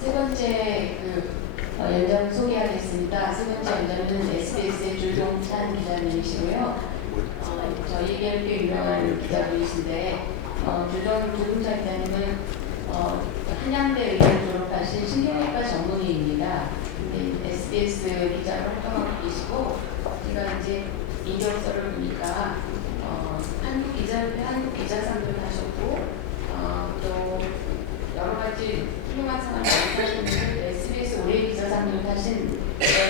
세 번째 연장 소개하겠습니다. 세 번째 연장은 SBS의 조종찬 기자님이시고요. 저희에게 꽤 유명한 기자분이신데 조종찬 기자님은 한양대 의대를 졸업하신 신경외과 전문의입니다. SBS 기자로 활동하고 계시고, 제가 이제 이력서를 보니까 한국 기자상도 하셨고, 또 여러 가지 훌륭한 상황을 하시는 SBS 올해 기자상도 타신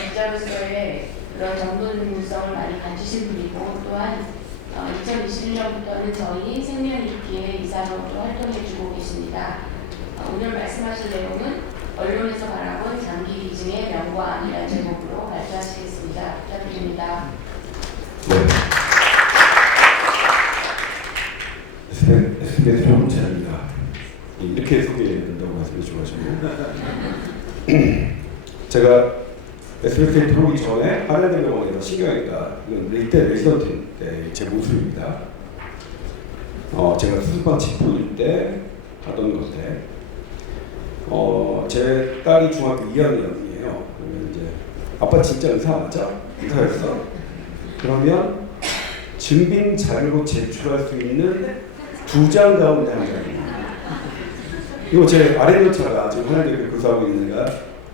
기자로서의 그런 전문성을 많이 가지신 분이고, 또한 2021년부터는 저희 생명일기의 이사로도 활동해주고 계십니다. 오늘 말씀하실 내용은 언론에서 바라본 장기 기증의 명과이라는 제목으로 발표하시겠습니다. 부탁드립니다. 네. SBS 조종찬입니다. 이렇게 소개된다고 말씀해 주셔가지고 제가 SBS에 들어오기 전에 한양대병원에서 신경외과, 이때 레지던트 때 제 모습입니다. 제가 수술방 치료일 때 하던 건데, 제 딸이 중학교 2학년이에요. 그러면 이제 아빠 진짜 의사 맞아? 의사였어? 그러면 증빙 자료로 제출할 수 있는 2장 가운데 한 장입니다. 이거 제 아랫여차가 지금 한양대학교 교수하고 있는 애가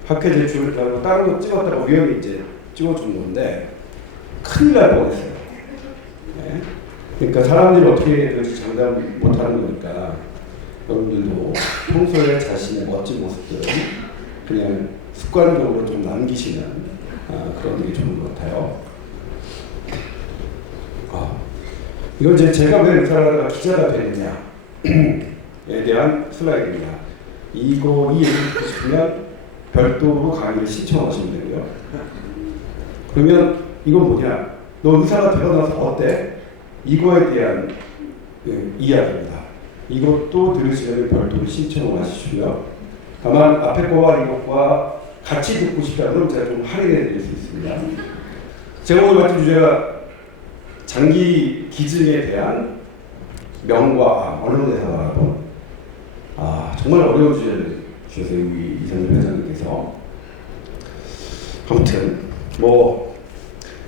학회 제출을 하고 다른 거 찍었다가 우연히 이제 찍어준 건데 큰일 날 뻔했어요. 네? 그러니까 사람들이 어떻게 될지 장담 못하는 거니까 여러분들도 평소에 자신의 멋진 모습들은 그냥 습관적으로 좀 남기시는 그런 게 좋은 것 같아요. 이건 이제 제가 왜 의사가 기자가 됐느냐에 대한 슬라이드입니다. 이 얘기를 듣고 싶으면 별도로 강의를 신청하시면 되고요. 그러면 이건 뭐냐? 너 의사가 되어나서 어때? 이거에 대한 이야기입니다. 이것도 들으시려면 별도로 신청을 하시고요. 다만 앞에 거와 이것과 같이 듣고 싶다면 제가 좀 할인해 드릴 수 있습니다. 제가 오늘 맡은 주제가 장기 기증에 대한 명과 언론에서 말하고, 정말 어려운 주제를 주셔서 우리 이상준 회장님께서 아무튼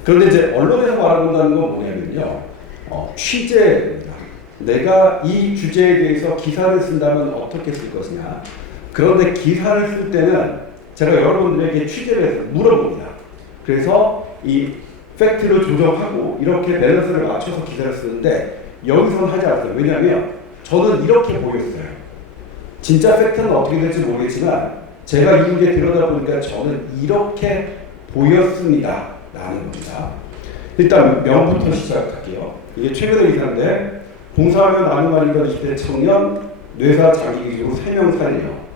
그런데 이제 언론에서 말한다는 건 뭐냐면요, 취재입니다. 내가 이 주제에 대해서 기사를 쓴다면 어떻게 쓸 것이냐. 그런데 기사를 쓸 때는 제가 여러분들에게 취재를 해서 물어봅니다. 그래서 이 팩트를 조정하고 이렇게 밸런스를 맞춰서 기사를 쓰는데 여기서는 하지 않았어요. 왜냐하면 저는 이렇게 보였어요. 진짜 팩트는 어떻게 될지 모르겠지만 제가 이 문제 들여다보니까 저는 이렇게 보였습니다 라는 겁니다. 일단 명부터 시작할게요. 이게 최근의 기사인데, 봉사하며 나눔 아닌가 20대 청년 뇌사 장기 기증으로 3명 살인이요.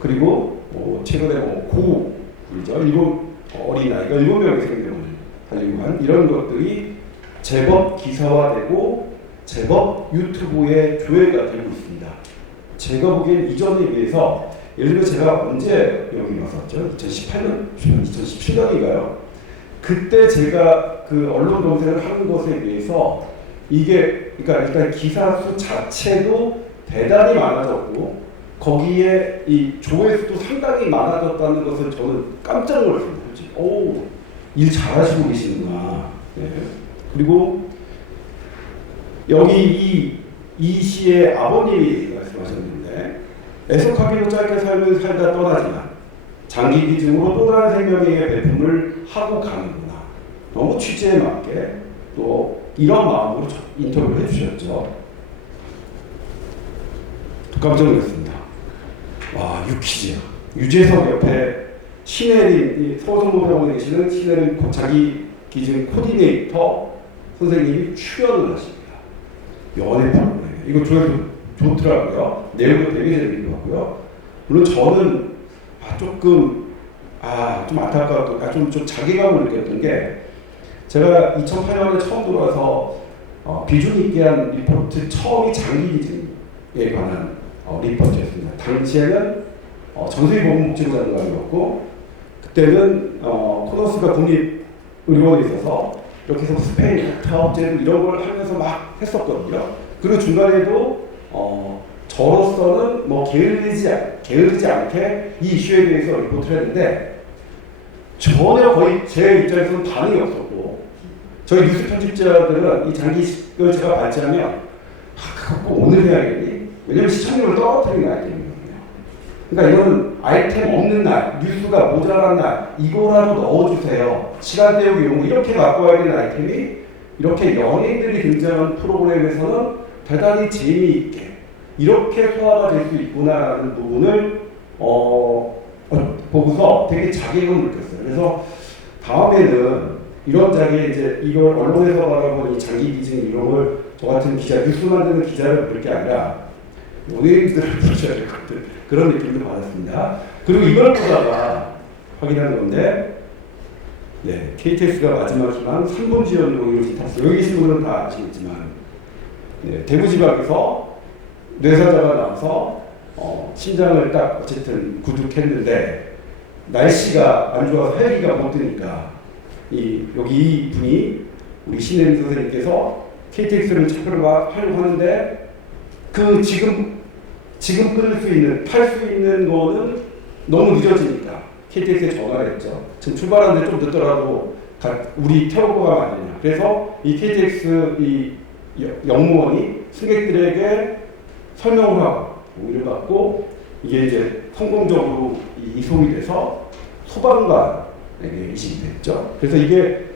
그리고 최근에 고우리죠. 일본 어린아이가 7명의 생명을 살리고 한 이런 것들이 제법 기사화되고 제법 유튜브에 조회가 되고 있습니다. 제가 보기엔 이전에 비해서, 예를 들어 제가 언제 여기 왔었죠? 2017년인가요? 그때 제가 그 언론 검색을 하는 것에 비해서 이게, 그러니까 일단 기사 수 자체도 대단히 많아졌고 거기에 이 조회수도 상당히 많아졌다는 것을 저는 깜짝 놀랐습니다. 일 잘하시고 계시는구나. 네. 그리고 여기 이 씨의 아버님이 말씀하셨는데, 애석하기도 짧게 삶을 살다 떠나지만 장기 기증으로 또 다른 생명에게 배품을 하고 가는구나. 너무 취지에 맞게 또 이런 마음으로 인터뷰를 해주셨죠. 깜짝 놀랐습니다. 와, 유퀴즈야. 유재석 옆에 신혜림, 서울성모병원에 계시는 신혜림 자기 기증 코디네이터 선생님이 출연을 하십니다. 연애 프로그램. 이거 조회수 좋더라고요. 내용도 되게 재밌는 것 같고요. 물론 저는 좀 안타깝고 좀 자괴감을 느꼈던 게, 제가 2008년에 처음 들어와서 비중 있게 한 리포트 처음이 장기 기증에 관한 리포트였습니다. 당시에는 전수희 보건복지부장관이었고, 그때는 코너스가 국립의료원에 있어서 이렇게 해서 스페인, 타업제도 이런 걸 하면서 막 했었거든요. 그리고 중간에도 저로서는 뭐 게으르지 않게 이 이슈에 대해서 리포트를 했는데 전혀 거의 제 입장에서는 반응이 없었고 저희 뉴스 편집자들은 이 장기식을 제가 발제하면 그거 꼭 오늘 해야겠니? 왜냐면 시청률을 떨어뜨리는 아이템이거든요. 그러니까 이거는 아이템 없는 날, 뉴스가 모자란 날 이거라도 넣어주세요. 시간 때우기 용어 이렇게 바꿔야 되는 아이템이 이렇게 연예인들이 등장하는 프로그램에서는 대단히 재미있게 이렇게 소화가 될 수 있구나라는 부분을 보고서 되게 자괴감을 느꼈어요. 그래서 다음에는 이런 자리에 이제 이걸 언론에서 바라보는 이 장기 기증 이런 걸 저 같은 기자, 뉴스 만드는 기자를 부를 게 아니라 연예인들을 부르셔야 될 것들 그런 느낌도 받았습니다. 그리고 이걸 보다가 확인한 건데 네, KTX가 마지막 희망 3번 지원 동의를 탔어요. 여기 계신 분들은 다 아시겠지만 네, 대구지방에서 뇌사자가 나와서 심장을 딱 어쨌든 구독했는데 날씨가 안 좋아서 헬기가 못 뜨니까 여기 이 분이 우리 신혜림 선생님께서 KTX를 착륙을 하려고 하는데 그 지금 끊을 수 있는 탈 수 있는 거는 너무 늦어지니까 KTX에 전화를 했죠. 지금 출발하는데 좀 늦더라도 우리 태우고 가면 안 되냐. 그래서 이 KTX 이 영무원이 승객들에게 설명을 하고 동의를 받고 이게 이제 성공적으로 이송이 돼서 소방관에게 이식이 됐죠. 그래서 이게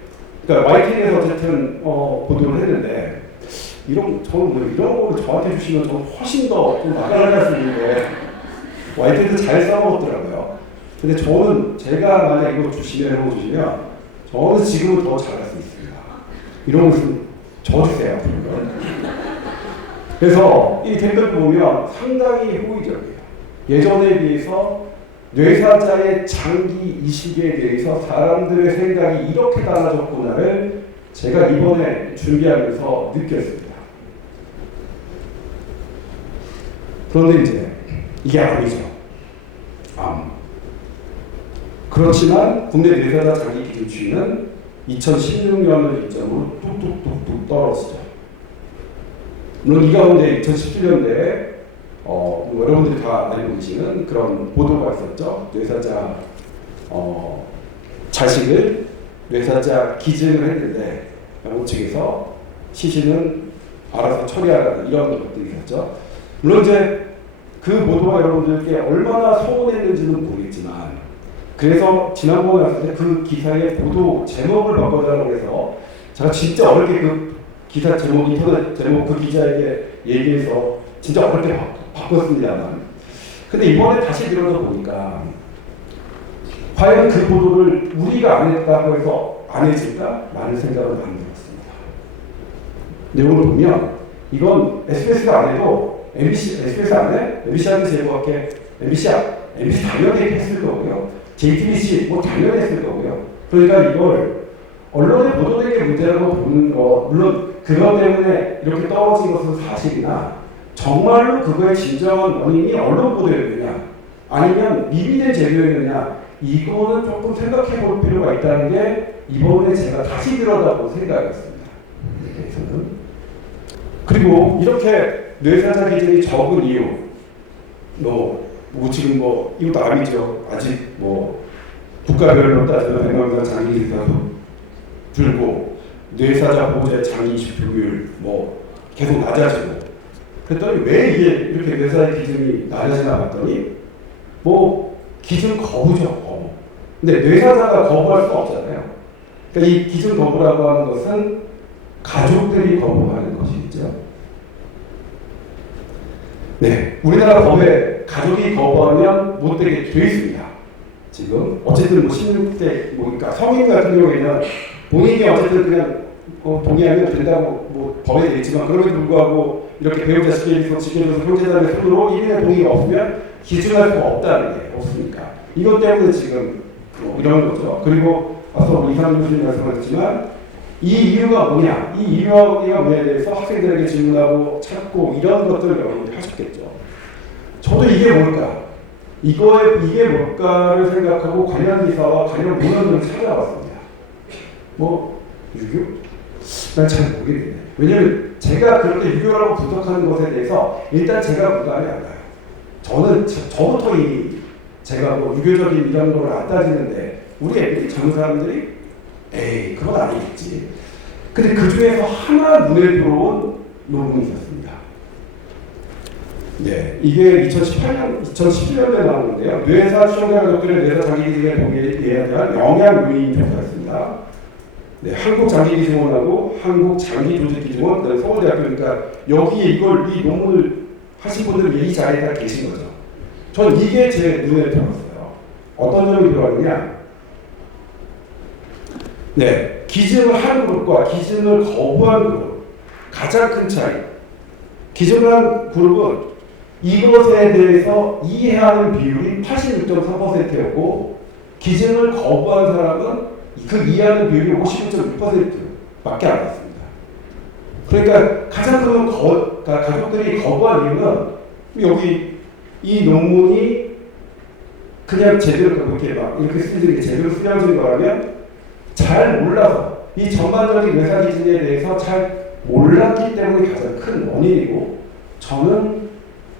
그러니까 YTN에서 어쨌든 보도를 했는데 저는 뭐 이런 거를 저한테 주시면 저는 훨씬 더 좀 나가라고 할 수 있는데 YTN도 잘 써먹었더라고요. 근데 저는 제가 만약 이거 주시면 저는 지금은 더 잘할 수 있습니다. 이런 것은 줘주세요. 그래서 이 댓글 보면 상당히 호의적이에요. 예전에 비해서 뇌사자의 장기 이식에 대해서 사람들의 생각이 이렇게 달라졌구나를 제가 이번에 준비하면서 느꼈습니다. 그런데 이제 이게 아니죠. 그렇지만 국내 뇌사자 장기 기준치는 2016년을 기점으로 뚝뚝뚝뚝 떨어지죠. 물론 이 가운데 2017년대에 여러분들이 다 알고 계시는 그런 보도가 있었죠. 뇌사자 자식을 뇌사자 기증을 했는데 양호 측에서 시신은 알아서 처리하라는 이런 것들이 있었죠. 물론 이제 그 보도가 여러분들께 얼마나 서운했는지는 모르겠지만 그래서 지난번에 왔을 때 그 기사의 보도 제목을 바꿔달라고 해서 제가 진짜 어렵게 그 기사 제목, 인터넷 제목 그 기자에게 얘기해서 진짜 어렵게 바꿨습니다만 근데 이번에 다시 들어서 보니까 과연 그 보도를 우리가 안 했다고 해서 안 해질까? 라는 생각을 많이 들었습니다. 내용을 보면 이건 SBS가 안 해도 SBS 안 해? MBC하는 제보할게 MBC 당연히 했을 거고요. JTBC 뭐 당연히 했을 거고요. 그러니까 이걸 언론에 보도된 게 문제라고 보는 거 물론 그것 때문에 이렇게 떨어진 것은 사실이나 정말로 그거의 진정한 원인이 언론 보도였느냐 아니면 미비된 재료였느냐 이거는 조금 생각해 볼 필요가 있다는 게 이번에 제가 다시 들여다본 생각이었습니다. 그리고 이렇게 뇌사자 기준이 적은 이유 지금 이것도 아니죠. 아직 국가별로 따지면 백만당 장기 기사도 줄고 뇌사자 보호자 장기 집중률 계속 낮아지고 그랬더니 왜 이게 이렇게 뇌사자 기준이 낮아지나 봤더니 기준 거부죠. 근데 뇌사자가 거부할 수 없잖아요. 그러니까 이 기준 거부라고 하는 것은 가족들이 거부하는 것이죠. 네, 우리나라 법에 가족이 거부하면 못되게 돼 있습니다. 지금 어쨌든 16대 그러니까 성인 같은 경우에는 본인이 어쨌든 그냥 동의하면 된다고 법에 되어 있지만 그럼에도 불구하고 이렇게 배우자 시계에서 형제자매 손으로 1인의 동의가 없으면 기준할 수가 없다는 게 없으니까 이것 때문에 지금 이런 거죠. 그리고 앞서 이상준 교수님 말씀하셨지만 이 이유가 뭐냐, 이 이유가 뭐냐에 대해서 학생들에게 질문하고 찾고 이런 것들을 여러분들이 하셨겠죠. 저도 이게 뭘까, 이게 뭘까를 생각하고 관련 기사와 관련 문헌들을 찾아봤습니다. 유교? 난 잘 모르겠네. 왜냐면 제가 그렇게 유교라고 분석하는 것에 대해서 일단 제가 부담이 안 가요. 저는 저부터 이미 제가 뭐 유교적인 이런 거를 안 따지는데 우리 애들이 젊은 사람들이 에이 그건 아니겠지. 근데 그 중에서 하나 눈에 들어온 논문이 있었습니다. 네, 이게 2011년에 나오는데요. 뇌사 추정자 가족들의 뇌사 장기기증의 병에 대한 영향 요인 평가였습니다. 네, 한국장기기증원하고 한국장기조직기증원, 그다음에 서울대학교, 그러니까 여기에 이 논문을 하신 분들은 이 자리에 다 계신 거죠. 전 이게 제 눈에 들어왔어요. 어떤 점이 들어왔느냐? 네, 기증을 한 그룹과 기증을 거부한 그룹 가장 큰 차이. 기증을 한 그룹은 이것에 대해서 이해하는 비율이 86.3%였고 기증을 거부한 사람은 그 이해하는 비율이 51.6%밖에 안 됐습니다. 그러니까 가장 큰 가족들이 거부한 이유는 여기 이 논문이 그냥 제대로 이렇게 막 이렇게 쓰여진 게 제대로 쓰여진 거라면 잘 몰라서 이 전반적인 뇌사 기증에 대해서 잘 몰랐기 때문에 가장 큰 원인이고 저는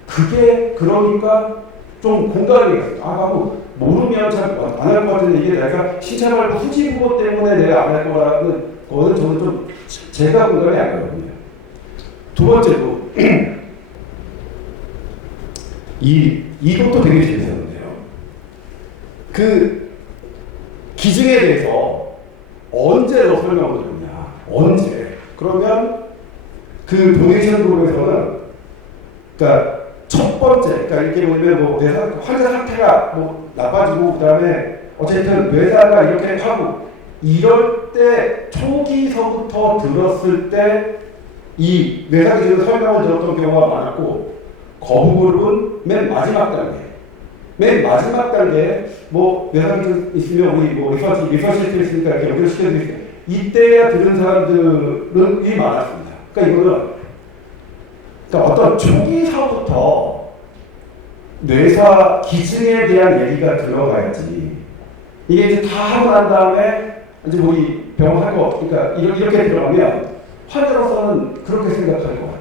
그게 그러니까 좀 공감이 갔어요. 모르면 잘 안 할 것 같은데 이게 내가 신체 말고 후지 부호 때문에 내가 안 할 거라는 거는 저는 좀 제가 공감이 안 가거든요. 두 번째로 이것도 되게 재밌었는데요. 그 기증에 대해서 언제 너 설명을 드렸냐? 언제? 그러면 그 도네이션 그룹에서는 그러니까 첫 번째, 그러니까 이렇게 보면 뭐 뇌사 환자 상태가 뭐 나빠지고 그다음에 어쨌든 뇌사가 이렇게 하고 이럴 때 초기서부터 들었을 때 이 뇌사 기증 설명을 들었던 경우가 많았고 거부 그룹은 맨 마지막 단계. 맨 마지막 단계에 뭐 뇌사 기증 있으면 우리 뭐 리서치 있으니까 이렇게 연결시켜드릴게요. 이때야 들은 사람들은 많았습니다. 그러니까 이거는 그러니까 어떤 초기서부터 뇌사 기증에 대한 얘기가 들어가야지. 이게 이제 다 하고 난 다음에 이제 우리 병원 할 거, 그러니까 이렇게 들어가면 환자로서는 그렇게 생각할 것 같아요.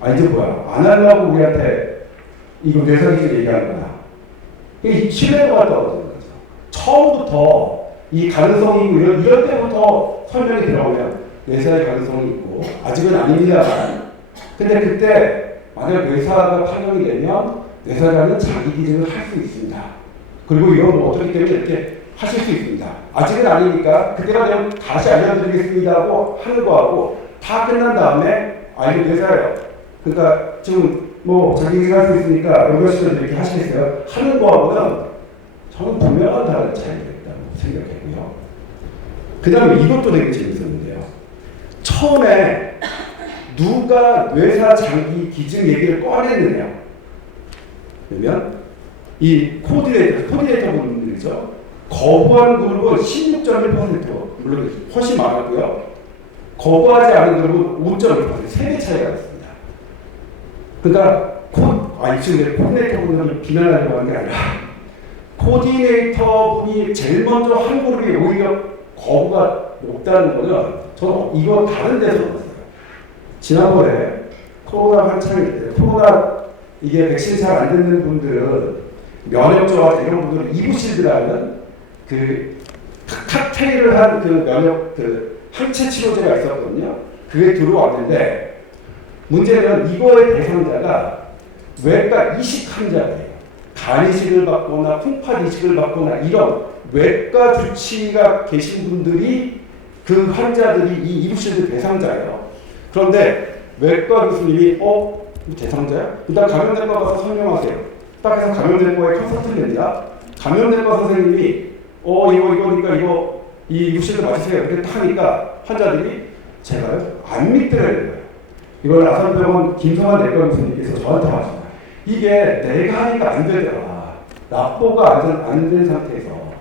아 이제 뭐야? 안 하려고 우리한테 이거 뇌사 기증 얘기하는구나. 이게 신뢰가 떨어지는 거죠. 처음부터 이 가능성이 있고 이럴 때부터 설명이 들어오면 뇌사의 가능성이 있고 아직은 아닙니다. 근데 그때 만약 뇌사가 판정이 되면 뇌사라는 자기 기증을 할 수 있습니다. 그리고 이건 뭐 어떻기 때문에 이렇게 하실 수 있습니다. 아직은 아니니까 그때가 되면 다시 알려드리겠습니다 하고 하는 거하고 다 끝난 다음에 이거 뇌사예요. 그러니까 지금 뭐 자기 기증할 수 있으니까 연결시켜서 이렇게 하시겠어요? 하는 거하고는 저는 분명한 다른 차이가 있다고 생각했고요. 그 다음에 이것도 되게 재밌었는데요. 처음에 누가 뇌사 장기 기증 얘기를 꺼냈느냐? 그러면 이 코디네이터 분들이죠. 거부한 그룹은 16.1%, 물론 훨씬 많았고요. 거부하지 않은 그룹은 5.1%, 3배 차이가 났습니다. 그러니까 지금 코디네이터 분들을 비난하려고 하는 게 아니라 코디네이터 분이 제일 먼저 한 그룹이 오히려 거부가 높다는 거는 저는 이거 다른 데서 봤어요. 지난번에 코로나 한창일 때 코로나 이게 백신 잘 안 듣는 분들은 면역 저하 이런 분들은 이부실드라는 그 칵테일을 한 그 면역 그 항체 치료제가 있었거든요. 그게 들어왔는데 문제는 이거의 대상자가 외과 이식 환자예요. 간 이식을 받거나 풍파 이식을 받거나 이런 외과 주치가 계신 분들이 그 환자들이 이 이부실드 대상자예요. 그런데 외과 교수님이 대상자야? 일단 감염내과 가서 설명하세요. 딱 해서 감염내과에 컨설팅을 합니다. 감염내과 선생님이 이거니까 이 이부실드 맞으세요. 이렇게 딱 하니까 환자들이 제가요? 안 믿더라고요. 이걸 아산병원 김성환 내과 교수님께서 저한테 하셨어요. 이게 내가 하니까 안 되더라. 납보가 안 된 상태에서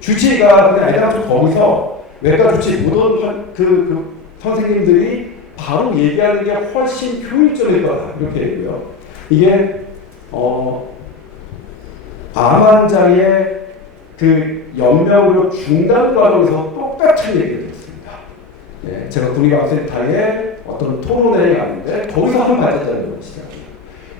주치의가 그냥 애당초 거기서 외과 주치의 모든 그 선생님들이 바로 얘기하는 게 훨씬 효율적일 거다. 이렇게 얘기해요. 이게 암 환자의 그 연명으로 중단 과정에서 똑같은 얘기를 했습니다. 네, 제가 국립암센터에 어떤 토론회에 갔는데 거기서 한 발자국을 시작해요.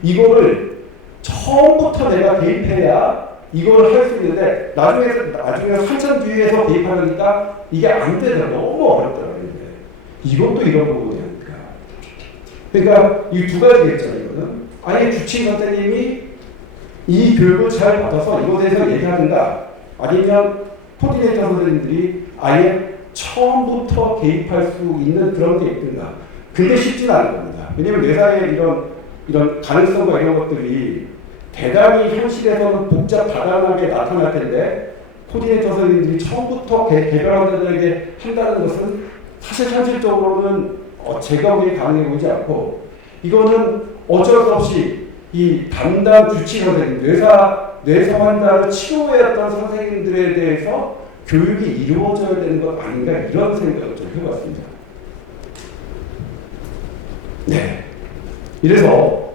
이거를 처음부터 내가 개입해야 이걸 할 수 있는데 나중에 한참 뒤에서 개입하려니까 이게 안 되더라고요. 너무 어렵더라고요. 이것도 이런 부분이 아닐까. 그러니까 이 두 가지겠죠. 이거는 아예 주치 선생님이 이 교육을 잘 받아서 이것에 대해서 얘기하는가, 아니면 코디네이터 선생님들이 아예 처음부터 개입할 수 있는 그런 게 있든가. 근데 쉽지는 않은 겁니다. 왜냐하면 뇌사의 이런 가능성과 이런 것들이 대단히 현실에서는 복잡하게 나타날 텐데, 코디네이터 선생님들이 처음부터 개별화들에게 한다는 것은 사실 현실적으로는 제가 보기에 가능해 보이지 않고, 이거는 어쩔 수 없이 이 담당 주치 선생님, 뇌사 환자를 치료해왔던 선생님들에 대해서 교육이 이루어져야 되는 것 아닌가, 이런 생각을 좀 해봤습니다. 네. 이래서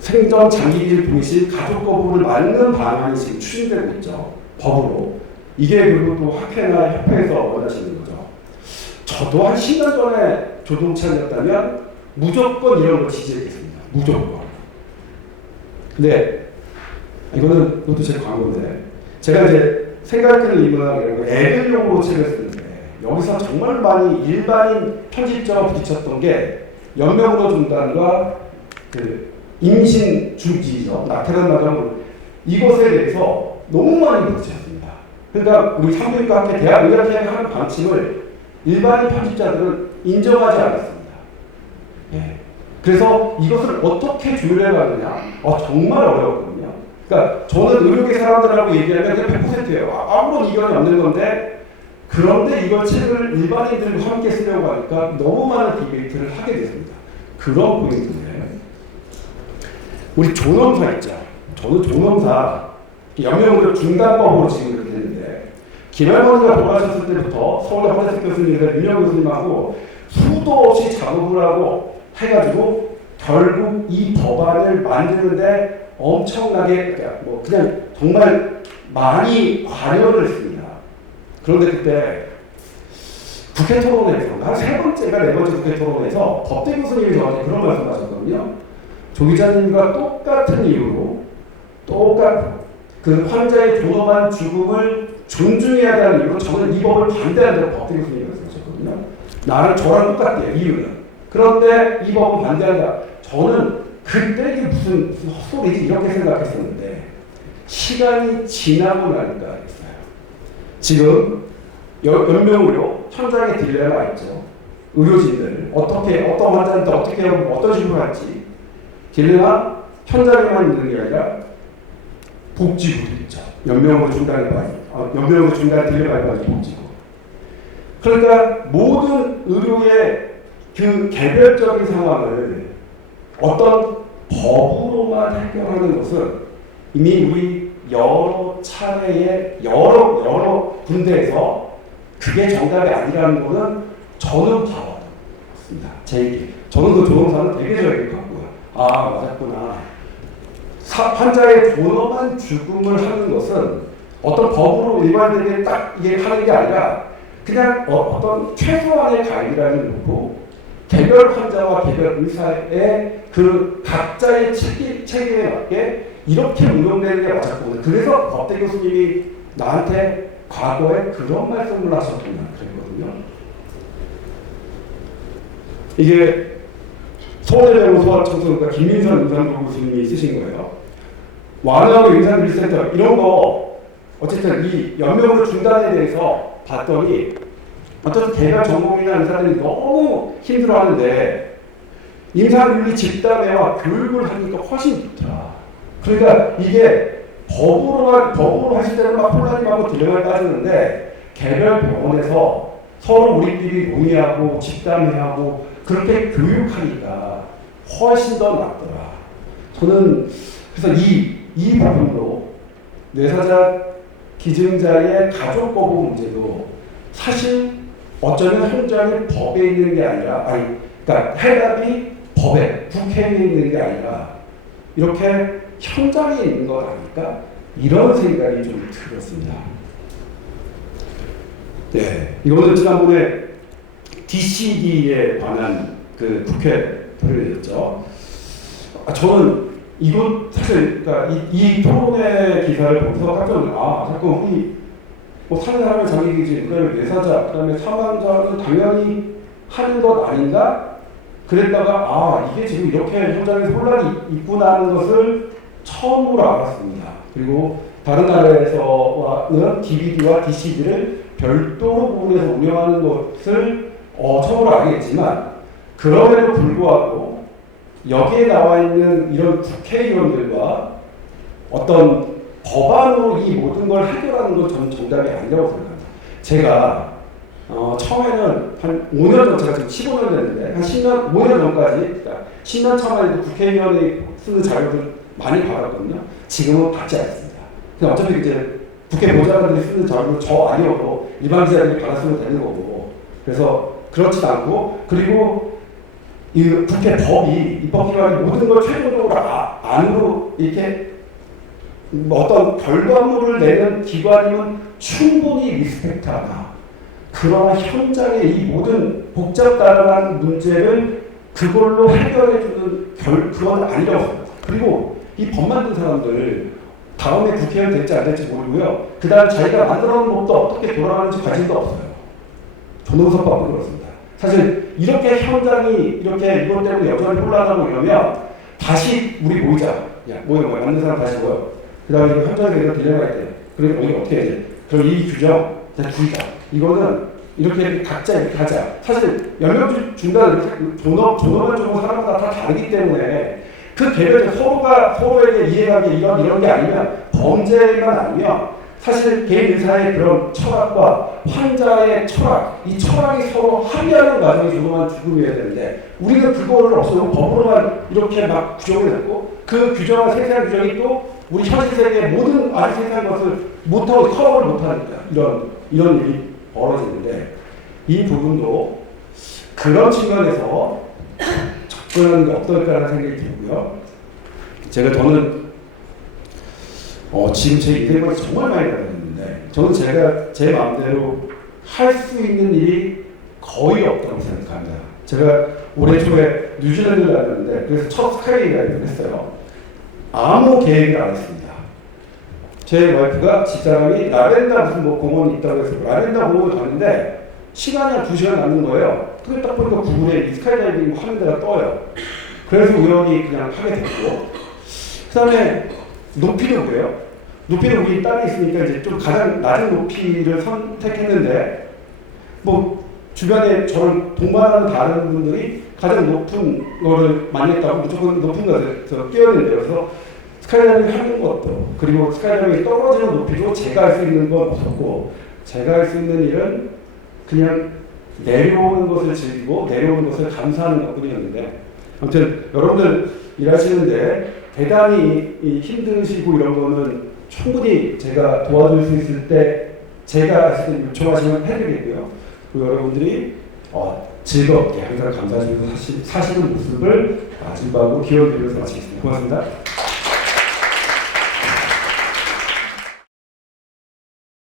생전 장기기를 동시 가족 거부를 막는 방안이 지금 추진되고 있죠. 법으로. 이게 그리고 또 학회나 협회에서 원하시는 거죠. 저도 한 10년 전에 조동찬이었다면 무조건 이런 거 지지했겠습니다. 무조건. 근데 이것도 제 광고인데, 제가 이제 생각하는 이거는 애들용으로 책을 쓰는데, 여기서 정말 많이 일반인 편집자와 부딪혔던 게 연명으로 중단과 그 임신 중지죠. 낙태란 마감, 이것에 대해서 너무 많이 부딪혔습니다. 그러니까 우리 산부인과 학회, 대학의학회가 하는 방침을 일반인 편집자들은 인정하지 않았습니다. 예. 그래서 이것을 어떻게 조율해 가느냐, 정말 어려웠거든요. 그러니까 저는 의료계 사람들하고 얘기하면 그냥 100%예요. 아무런 이견이 없는 건데, 그런데 이걸 책을 일반인들과 함께 쓰려고 하니까 너무 많은 디베이트를 하게 됐습니다. 그런 포인트인데, 우리 존엄사 있죠. 저는 존엄사 영명으로 중단법으로 지금 이렇게 됐는데, 김할머니가 돌아가셨을 때부터 서울대 허재석 교수님과 윤영 교수님하고 수도 없이 작업을 하고 해가지고 결국 이 법안을 만드는데 엄청나게 그냥 정말 많이 관여를 했습니다. 그런데 그때 국회 토론회에서 한 3번째가 4번째 국회 토론회에서 법대 교수님이 저한테 그런 말씀하셨거든요. 조 기자님과 똑같은 이유로 그 환자의 존엄한 죽음을 존중해야 되는 이유로 저는 이 법을 반대한다고 법대 교수님이 말씀하셨거든요. 저랑 똑같대요, 이유는. 그런데 이 법은 반대한다. 저는 그때 이게 무슨 헛소리지 이렇게 생각했었는데, 시간이 지나고 나니까 했어요. 지금 연명의료 현장에 딜레마 있죠. 의료진들 어떤 환자한테 어떻게 하고 어떤 식으로 할지 딜레마 현장에만 있는 게 아니라 복지부도 있죠. 연명의료 중단에 연명의료 중단 딜레마에 빠진 복지부. 그러니까 모든 의료의 그 개별적인 상황을 어떤 법으로만 해결하는 것은 이미 우리 여러 차례의 여러 군데에서 그게 정답이 아니라는 것은 저는 봐왔습니다. 제 얘기. 저는 그 조동사는 되게 저에게 갔고요. 맞았구나. 환자의 존엄한 죽음을 하는 것은 어떤 법으로 일반인에게 딱 이게 하는 게 아니라 그냥 어떤 최소한의 가이드라인을 놓고 개별 환자와 개별 의사의 그 각자의 책임에 맞게 이렇게 운영되는 게 맞았거든요. 그래서 법대 교수님이 나한테 과거에 그런 말씀을 하셨구나 그랬거든요. 이게 서울대병원 소아청소년과 김민선 의상부 교수님이 쓰신 거예요. 완화하고 임상비리센터 이런 거 어쨌든 이 연명으로 중단에 대해서 봤더니 어떤 개별 전공이나 의사들이 너무 힘들어하는데 임상윤리 집단회와 교육을 하니까 훨씬 좋더라. 그러니까 이게 법으로 하실 때는 막 혼란하고 딜레마에 빠지는데 개별 병원에서 서로 우리끼리 논의하고 집단회하고 그렇게 교육하니까 훨씬 더 낫더라. 저는 그래서 이 부분으로 뇌사자 기증자의 가족 거부 문제도 사실 어쩌면 현장이 법에 있는 게 아니라, 그러니까 해답이 법에, 국회에 있는 게 아니라 이렇게 현장에 있는 것 아닐까? 이런 생각이 좀 들었습니다. 네, 이거는 지난번에 DCD에 관한 그 국회 토론이었죠. 저는 이거 사실 그러니까 이 토론회 기사를 보면서 깜짝 놀랐어요. 자꾸 우리 뭐 사는 사람의 자기이지 그다음에 내사자 그다음에 사망자는 당연히 하는 것 아닌가? 그랬다가 이게 지금 이렇게 현장에서 혼란이 있구나 하는 것을 처음으로 알았습니다. 그리고 다른 나라에서는 DVD와 DCD를 별도로 구분해서 운영하는 것을 처음으로 알겠지만 그럼에도 불구하고 여기에 나와 있는 이런 국회의원들과 어떤 법안으로 이 모든 걸 해결하는 건 저는 정답이 아니라고 생각합니다. 제가 처음에는 한 5년 전, 제가 지금 15년 됐는데 한 10년, 5년 전까지 그러니까 10년 전만 해도 국회의원이 쓰는 자료들 많이 받았거든요. 지금은 받지 않습니다. 그냥 어차피 이제 국회 보좌관들이 쓰는 자료를 저 아니어도 일반 기자들이 받았으면 되는 거고, 그래서 그렇지 않고, 그리고 이 국회 법이 입법기관이 모든 걸 최종적으로 안으로 이렇게 어떤 결과물을 내는 기관이면 충분히 리스펙트하다. 그러나 현장의 이 모든 복잡다단한 문제를 그걸로 해결해주는 그건 아니라고 생각합니다. 그리고 이 법 만든 사람들 다음에 국회의원 될지 안 될지 모르고요. 그 다음 자기가 만들어 놓은 법도 어떻게 돌아가는지 관심도 없어요. 조동석 법도 그렇습니다. 사실 이렇게 현장이 이렇게 이것 때문에 여전히 혼란하고 이러면 다시 우리 모이자. 야, 모여 만든 사람 다시 모여. 그 다음에 현장에 대해서 딜레마가 있대. 그리고 우리 어떻게 해야 돼? 그럼 이 규정 줄이자. 이거는 이렇게 각자 이렇게 하자. 사실 연령 준다 존엄만 주고 사람마다 다 다르기 때문에 그 개별 서로가 서로에게 이해하기 이런 게 아니면 범죄만 아니면 사실 개인 의사의 그런 철학과 환자의 철학, 이 철학이 서로 합의하는 과정이 조금만 죽음이어야 되는데 우리는 그거를 없애고 법으로만 이렇게 막 규정을 했고 그 규정한 세세한 규정이 또 우리 현실 세계의 모든 아주 세세한 것을 못하고 커버를 못하니까 이런 일이 벌어지는데 이 부분도 그런 측면에서 접근하는 게 어떨까라는 생각이 들고요. 저는 지금 제 인생을 정말 많이 받았는데 저는 제가 제 마음대로 할 수 있는 일이 거의 없다고 생각합니다. 제가 올해 초에 뉴질랜드를 갔는데 그래서 첫 스카이다이빙을 했어요. 아무 계획을 안 했습니다. 제 와이프가 집사람이 라벤더 무슨 뭐 공원이 있다고 해서 라벤더 공원을 갔는데 시간이 한 2시간 남는 거예요. 그게 딱 보니까 구글에 이 스카이다이빙 하는 데가 떠요. 그래서 우연히 그냥 하게 됐고, 그 다음에 높이는 뭐예요? 높이는 우리 땅이 있으니까 이제 좀 가장 낮은 높이를 선택했는데, 뭐 주변에 저를 동반하는 다른 분들이 가장 높은 거를 많이 했다고 무조건 높은 것에서 뛰어내는 그래서 스카이다이빙 하는 것도, 그리고 스카이다이빙이 떨어지는 높이도 제가 할 수 있는 건 없었고, 제가 할 수 있는 일은 그냥 내려오는 것을 즐기고 내려오는 것을 감사하는 것뿐이었는데, 아무튼 여러분들 일하시는데 대단히 힘드시고 이런 거는 충분히 제가 도와줄 수 있을 때 제가 했을 때 요청하시면 해드리겠고요. 그리고 여러분들이 즐겁게 항상 감사하시면서 사시는 모습을 마지막으로 기원드리면서 마치겠습니다. 고맙습니다.